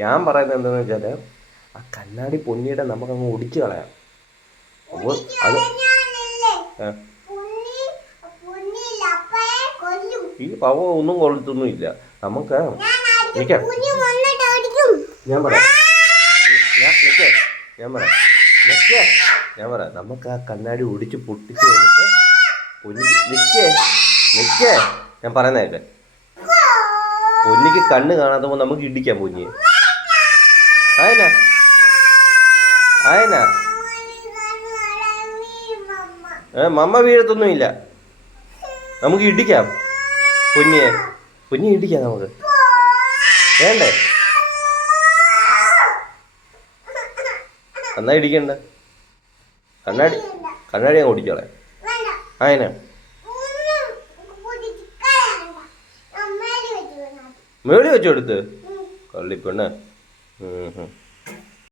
ഞാൻ പറയുന്നത് എന്താണെന്ന് വെച്ചാൽ ആ കണ്ണാടി പൊന്നിയുടെ നമുക്കങ്ങ് ഒടിച്ചു കളയാം. അപ്പോൾ അത് ഈ പവ ഒന്നും കൊള്ളത്തൊന്നുമില്ല. നമുക്ക് നിൽക്കാം. ഞാൻ പറയാം നമുക്ക് ആ കണ്ണാടി ഒടിച്ച് പൊട്ടിച്ച് കഴിഞ്ഞിട്ട് നിൽക്കേ ഞാൻ പറയുന്നതല്ലേ, പൊന്നിക്ക് കണ്ണ് കാണാത്തപ്പോൾ നമുക്ക് ഇടിക്കാം പൊന്നിയെ. ആയനാ മമ്മ വീഴത്തൊന്നുമില്ല. നമുക്ക് ഇടിക്കാം പൊന്നിയെ ഇടിക്കാം നമുക്ക്. വേണ്ടേ? എന്നാ ഇടിക്കണ്ട. കണ്ണാടി അങ്ങ് ഓടിച്ചോളെ. ആയനാ മേളി വെച്ചെടുത്ത് കള്ളിപ്പെണ്ണ്.